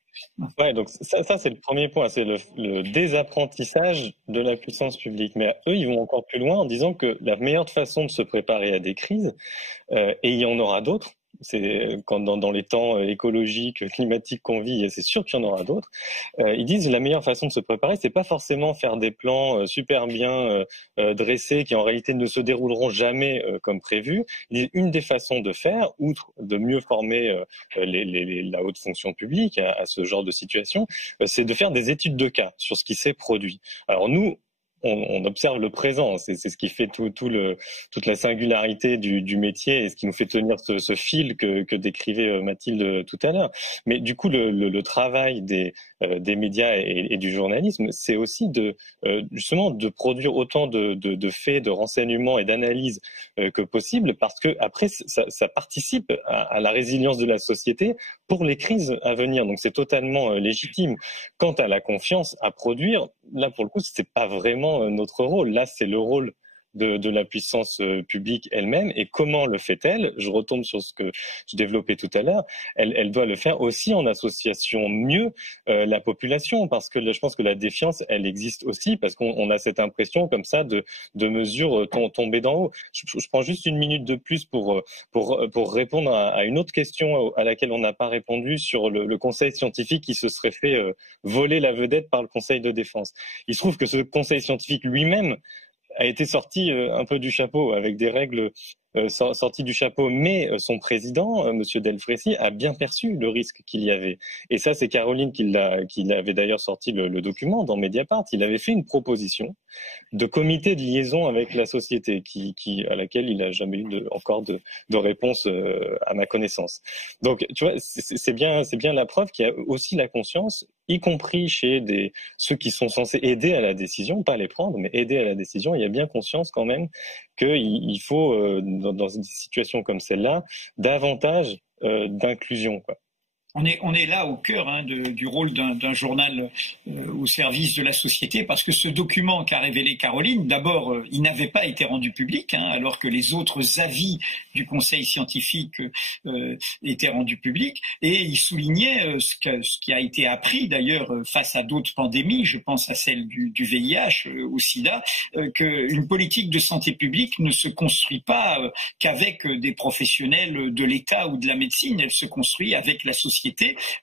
Ouais, donc ça c'est le premier point, c'est le désapprentissage de la puissance publique. Mais eux, ils vont encore plus loin en disant que la meilleure façon de se préparer à des crises, et il y en aura d'autres, c'est quand dans les temps écologiques, climatiques qu'on vit, c'est sûr qu'il y en aura d'autres. Ils disent la meilleure façon de se préparer, c'est pas forcément faire des plans super bien dressés qui en réalité ne se dérouleront jamais comme prévu. Ils disent une des façons de faire, outre de mieux former la haute fonction publique à ce genre de situation, c'est de faire des études de cas sur ce qui s'est produit. Alors nous, on observe le présent, c'est ce qui fait toute la singularité du métier et ce qui nous fait tenir ce fil que décrivait Mathilde tout à l'heure. Mais du coup, le travail des médias et du journalisme, c'est aussi justement de produire autant de faits, de renseignements et d'analyses que possible, parce que après ça participe à la résilience de la société pour les crises à venir. Donc c'est totalement légitime. Quant à la confiance à produire, là pour le coup, c'est pas vraiment notre rôle. Là, c'est le rôle de la puissance publique elle-même. Et comment le fait-elle? Je retombe sur ce que je développais tout à l'heure. Elle doit le faire aussi en association mieux la population, parce que je pense que la défiance, elle existe aussi, parce qu'on a cette impression comme ça de mesures tomber d'en haut. Je prends juste une minute de plus pour répondre à une autre question à laquelle on n'a pas répondu sur le conseil scientifique qui se serait fait voler la vedette par le conseil de défense. Il se trouve que ce conseil scientifique lui-même a été sorti un peu du chapeau avec des règles sorties du chapeau, mais son président, Monsieur Delfrécy, a bien perçu le risque qu'il y avait. Et ça, c'est Caroline qui avait d'ailleurs sorti le document dans Mediapart. Il avait fait une proposition de comité de liaison avec la société, à laquelle il n'a jamais eu encore de réponse à ma connaissance. Donc, tu vois, c'est bien la preuve qu'il y a aussi la conscience, y compris chez ceux qui sont censés aider à la décision, pas les prendre, mais aider à la décision. Il y a bien conscience quand même qu'il faut, dans une situation comme celle-là, davantage d'inclusion, quoi. On est là au cœur du rôle d'un journal au service de la société, parce que ce document qu'a révélé Caroline, d'abord, il n'avait pas été rendu public, alors que les autres avis du conseil scientifique étaient rendus publics, et il soulignait ce qui a été appris d'ailleurs face à d'autres pandémies, je pense à celle du VIH, au sida, qu'une politique de santé publique ne se construit pas qu'avec des professionnels de l'État ou de la médecine, elle se construit avec la société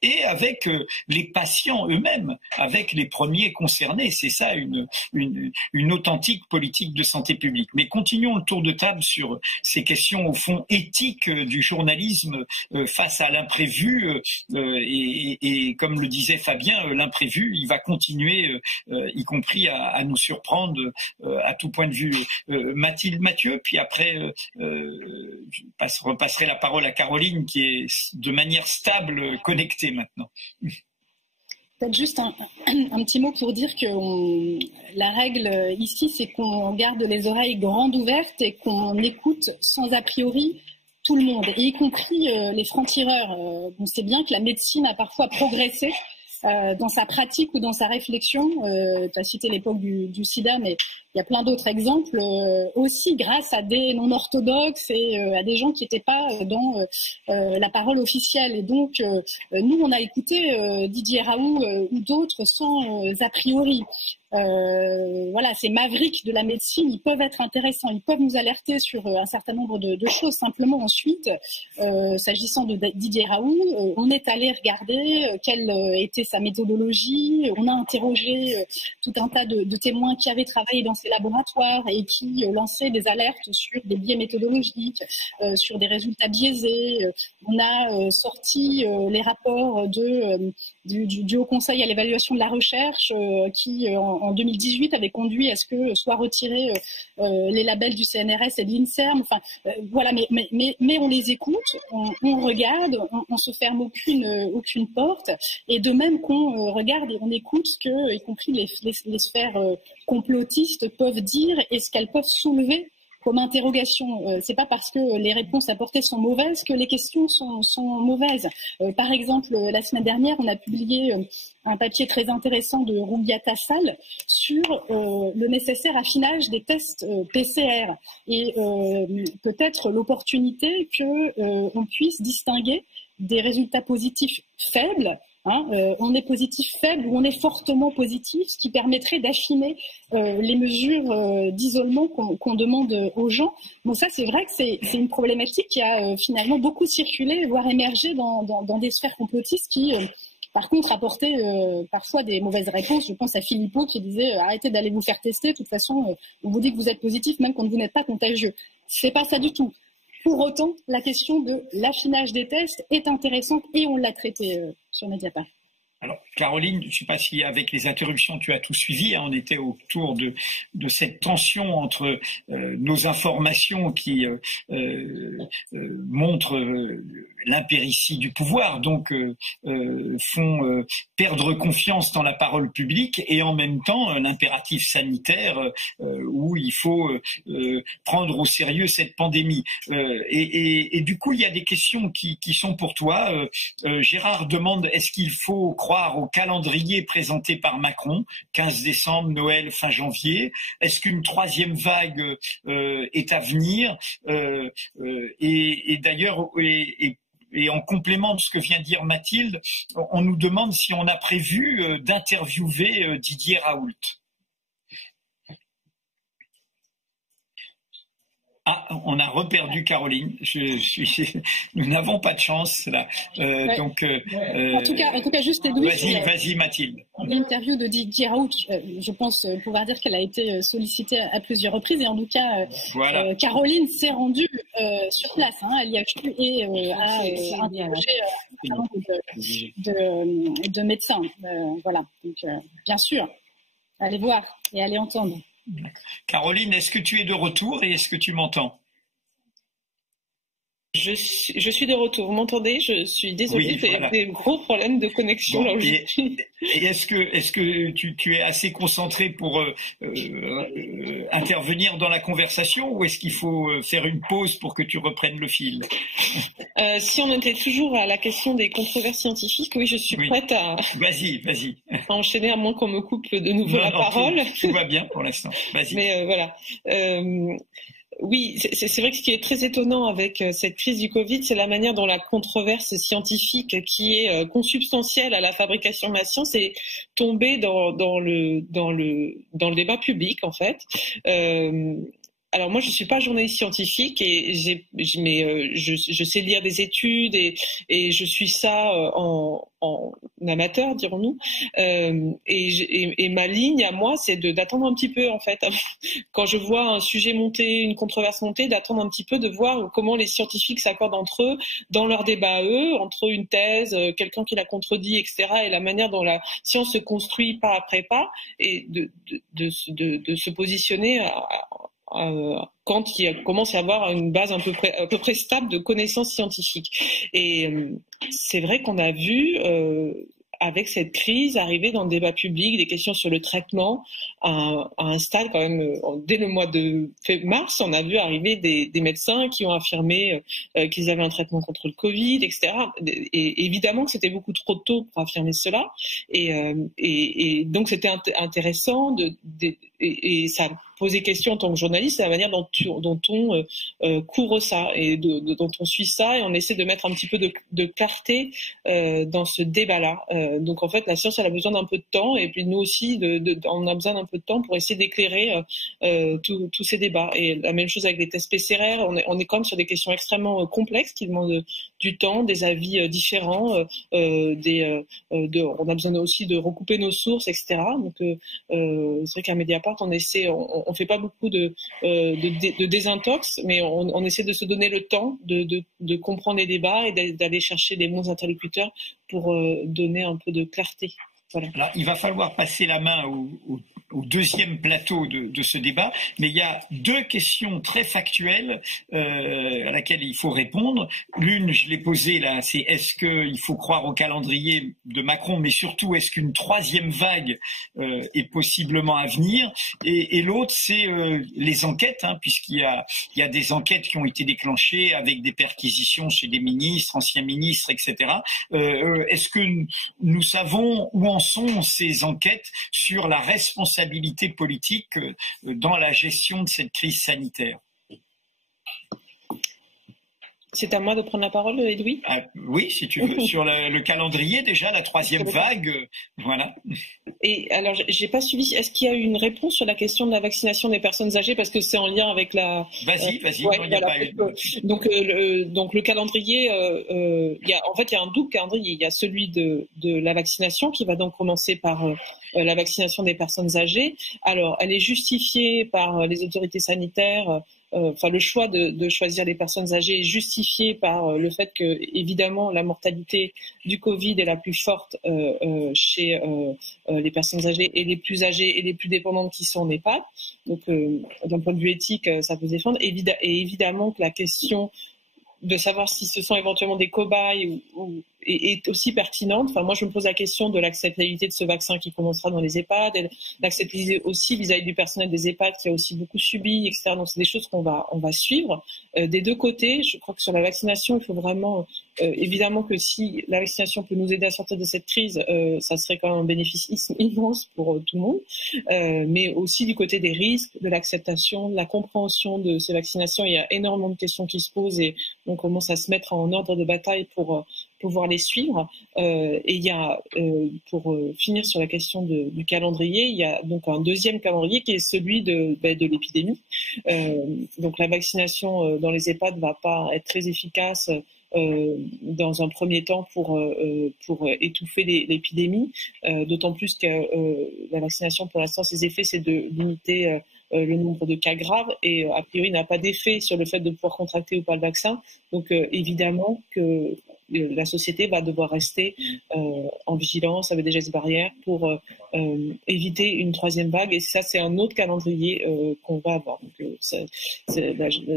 et avec les patients eux-mêmes, avec les premiers concernés. C'est ça une authentique politique de santé publique. Mais continuons le tour de table sur ces questions au fond éthiques du journalisme face à l'imprévu et comme le disait Fabien, l'imprévu, il va continuer, y compris à nous surprendre à tout point de vue. Mathilde Mathieu, puis après je repasserai la parole à Caroline qui est de manière stable connectée maintenant. Peut-être juste un petit mot pour dire que la règle ici, c'est qu'on garde les oreilles grandes ouvertes et qu'on écoute sans a priori tout le monde, et y compris les francs-tireurs. On sait bien que la médecine a parfois progressé dans sa pratique ou dans sa réflexion. Tu as cité l'époque du sida, mais il y a plein d'autres exemples aussi grâce à des non-orthodoxes et à des gens qui n'étaient pas dans la parole officielle. Et donc, nous, on a écouté Didier Raoult ou d'autres sans a priori. Voilà, ces mavericks de la médecine, ils peuvent être intéressants, ils peuvent nous alerter sur un certain nombre de choses. Simplement, ensuite, s'agissant de Didier Raoult, on est allé regarder quelle était sa méthodologie, on a interrogé tout un tas de témoins qui avaient travaillé dans ces laboratoires et qui lançaient des alertes sur des biais méthodologiques, sur des résultats biaisés. On a sorti les rapports du Haut Conseil à l'évaluation de la recherche qui, en 2018, avait conduit à ce que soient retirés les labels du CNRS et de l'INSERM. Enfin, voilà, mais on les écoute, on regarde, on se ferme aucune porte, et de même qu'on regarde et on écoute ce que, y compris les sphères complotistes peuvent dire et ce qu'elles peuvent soulever comme interrogation. C'est pas parce que les réponses apportées sont mauvaises que les questions sont mauvaises. Par exemple, la semaine dernière, on a publié un papier très intéressant de Rouliata Sall sur le nécessaire affinage des tests PCR et peut-être l'opportunité que on puisse distinguer des résultats positifs faibles. On est positif faible ou on est fortement positif, ce qui permettrait d'affiner les mesures d'isolement qu'on demande aux gens. Donc ça, c'est vrai que c'est une problématique qui a finalement beaucoup circulé, voire émergé dans des sphères complotistes qui, par contre, apportaient parfois des mauvaises réponses. Je pense à Philippot qui disait arrêtez d'aller vous faire tester, de toute façon, on vous dit que vous êtes positif même quand vous n'êtes pas contagieux. C'est pas ça du tout. Pour autant, la question de l'affinage des tests est intéressante et on l'a traitée sur Mediapart. Alors, Caroline, je ne sais pas si avec les interruptions tu as tout suivi, on était autour de cette tension entre nos informations qui montrent l'impéritie du pouvoir, donc font perdre confiance dans la parole publique, et en même temps l'impératif sanitaire où il faut prendre au sérieux cette pandémie. Et du coup, il y a des questions qui sont pour toi. Gérard demande, est-ce qu'il faut croire au calendrier présenté par Macron, 15 décembre, Noël, fin janvier? Est-ce qu'une troisième vague est à venir? Et d'ailleurs, et en complément de ce que vient de dire Mathilde, on nous demande si on a prévu d'interviewer Didier Raoult. Ah, on a reperdu Caroline. Nous n'avons pas de chance là. Ouais. Donc, en tout cas, juste Edoui. Vas-y, Mathilde. L'interview de Didier Raoult, je pense pouvoir dire qu'elle a été sollicitée à plusieurs reprises, et en tout cas, voilà. Caroline s'est rendue sur place. Elle y a cru et a interrogé un nombre de médecins. Voilà. Donc, bien sûr, allez voir et allez entendre. Caroline, est-ce que tu es de retour et est-ce que tu m'entends? Je suis de retour. Vous m'entendez? Je suis désolée, Oui, voilà. des gros problèmes de connexion là où je suis. Et est-ce que tu es assez concentré pour intervenir dans la conversation, ou est-ce qu'il faut faire une pause pour que tu reprennes le fil? Si on était toujours à la question des controverses scientifiques, oui, je suis prête à Vas-y. enchaîner, à moins qu'on me coupe de nouveau la parole. Tout va bien pour l'instant. Vas-y. Mais voilà. Oui, c'est vrai que ce qui est très étonnant avec cette crise du Covid, c'est la manière dont la controverse scientifique, qui est consubstantielle à la fabrication de la science, est tombée dans le débat public, en fait. Alors moi, je suis pas journaliste scientifique, et je sais lire des études, et je suis ça en amateur, dirons-nous. Et ma ligne à moi, c'est d'attendre un petit peu, en fait, quand je vois un sujet monter, une controverse monter, d'attendre un petit peu, de voir comment les scientifiques s'accordent entre eux dans leur débat à eux, entre une thèse, quelqu'un qui la contredit, etc., et la manière dont la science se construit pas après pas, et de se positionner quand il commence à avoir une base à peu près stable de connaissances scientifiques. Et c'est vrai qu'on a vu avec cette crise arriver dans le débat public des questions sur le traitement à un stade quand même. Dès le mois de mars, on a vu arriver des médecins qui ont affirmé qu'ils avaient un traitement contre le Covid, etc. Et évidemment que c'était beaucoup trop tôt pour affirmer cela. Et donc c'était intéressant et ça poser question en tant que journaliste, c'est la manière dont on couvre ça et dont on suit ça, et on essaie de mettre un petit peu de clarté dans ce débat-là. Donc en fait, la science, elle a besoin d'un peu de temps, et puis nous aussi, on a besoin d'un peu de temps pour essayer d'éclairer tous ces débats. Et la même chose avec les tests PCR, on est quand même sur des questions extrêmement complexes qui demandent du temps, des avis différents, on a besoin aussi de recouper nos sources, etc. Donc c'est vrai qu'à Mediapart, on fait pas beaucoup de désintox, mais on essaie de se donner le temps de comprendre les débats et d'aller chercher les bons interlocuteurs pour donner un peu de clarté. Voilà. Alors, il va falloir passer la main au deuxième plateau de ce débat, mais il y a deux questions très factuelles à laquelle il faut répondre. L'une, je l'ai posée là, c'est est-ce qu'il faut croire au calendrier de Macron, mais surtout est-ce qu'une troisième vague est possiblement à venir, et l'autre, c'est les enquêtes, puisqu'il y a des enquêtes qui ont été déclenchées avec des perquisitions chez des ministres, anciens ministres, etc. Est-ce que nous savons où en sont ces enquêtes sur la responsabilité politique dans la gestion de cette crise sanitaire? C'est à moi de prendre la parole, Edoui? Oui, si tu veux. Sur le calendrier, déjà, la troisième vague, voilà. Et alors, j'ai pas suivi. Est-ce qu'il y a eu une réponse sur la question de la vaccination des personnes âgées, parce que c'est en lien avec la. Vas-y. Ouais, il y a pas eu. Donc le calendrier, il y a un double calendrier. Il y a celui de la vaccination qui va donc commencer par la vaccination des personnes âgées. Alors, elle est justifiée par les autorités sanitaires. Le choix de choisir les personnes âgées est justifié par le fait que, évidemment, la mortalité du Covid est la plus forte chez les personnes âgées, et les plus âgées et les plus dépendantes qui sont en EHPAD. Donc, d'un point de vue éthique, ça peut se défendre. Et évidemment que la question de savoir si ce sont éventuellement des cobayes est aussi pertinente. Enfin, moi, je me pose la question de l'acceptabilité de ce vaccin qui commencera dans les EHPAD, et l'acceptabilité aussi vis-à-vis du personnel des EHPAD qui a aussi beaucoup subi, etc. Donc, c'est des choses qu'on va suivre des deux côtés. Je crois que sur la vaccination, il faut vraiment, évidemment que si la vaccination peut nous aider à sortir de cette crise, ça serait quand même un bénéfice immense pour tout le monde. Mais aussi du côté des risques, de l'acceptation, de la compréhension de ces vaccinations, il y a énormément de questions qui se posent, et on commence à se mettre en ordre de bataille pour pouvoir les suivre. Et il y a, pour finir sur la question du calendrier, il y a donc un deuxième calendrier qui est celui de l'épidémie. Donc la vaccination dans les EHPAD va pas être très efficace dans un premier temps pour étouffer l'épidémie, d'autant plus que la vaccination, pour l'instant, ses effets, c'est de limiter le nombre de cas graves et a priori n'a pas d'effet sur le fait de pouvoir contracter ou pas le vaccin. Donc évidemment que la société va devoir rester en vigilance avec des gestes barrières pour éviter une troisième vague. Et ça, c'est un autre calendrier qu'on va avoir. Donc,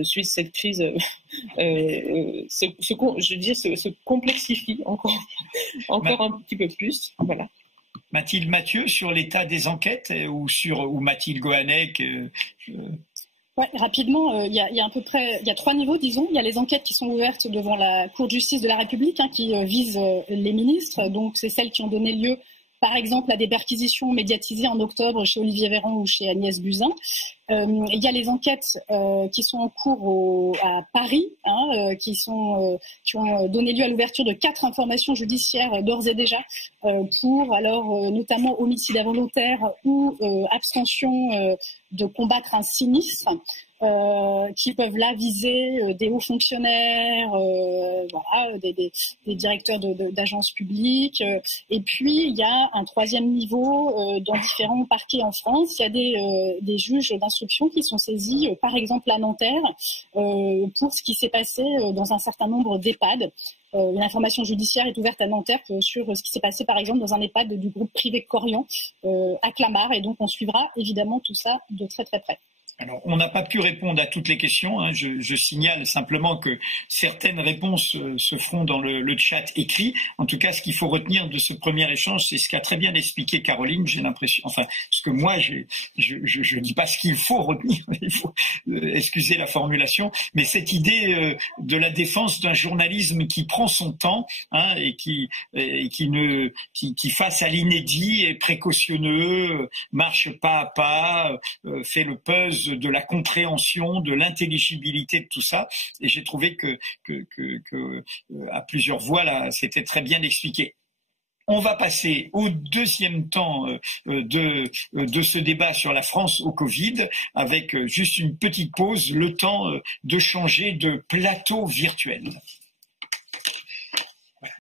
suite cette crise, se complexifie encore un petit peu plus. Voilà. Mathilde Mathieu, sur l'état des enquêtes ou Mathilde Gohanec Ouais, rapidement, il y a à peu près, il y a 3 niveaux, disons. Il y a les enquêtes qui sont ouvertes devant la Cour de justice de la République, qui visent les ministres. Donc, c'est celles qui ont donné lieu, par exemple, à des perquisitions médiatisées en octobre chez Olivier Véran ou chez Agnès Buzyn. Il y a les enquêtes qui sont en cours à Paris, qui ont donné lieu à l'ouverture de 4 informations judiciaires d'ores et déjà pour notamment homicide involontaire ou abstention de combattre un sinistre. Qui peuvent là viser des hauts fonctionnaires, des directeurs d'agences publiques. Et puis, il y a un 3e niveau dans différents parquets en France. Il y a des juges d'instruction qui sont saisis, par exemple à Nanterre, pour ce qui s'est passé dans un certain nombre d'EHPAD. Une information judiciaire est ouverte à Nanterre sur ce qui s'est passé, par exemple, dans un EHPAD du groupe privé Corian à Clamart. Et donc, on suivra évidemment tout ça de très très près. Alors, on n'a pas pu répondre à toutes les questions. Je signale simplement que certaines réponses se feront dans le chat écrit. En tout cas, ce qu'il faut retenir de ce premier échange, c'est ce qu'a très bien expliqué Caroline. J'ai l'impression, enfin, ce que moi, je dis pas ce qu'il faut retenir, il faut excuser la formulation, mais cette idée de la défense d'un journalisme qui prend son temps et qui face à l'inédit est précautionneux, marche pas à pas, fait le puzzle de la compréhension, de l'intelligibilité de tout ça. Et j'ai trouvé que à plusieurs voix, là, c'était très bien expliqué. On va passer au deuxième temps de ce débat sur la France au Covid, avec juste une petite pause, le temps de changer de plateau virtuel.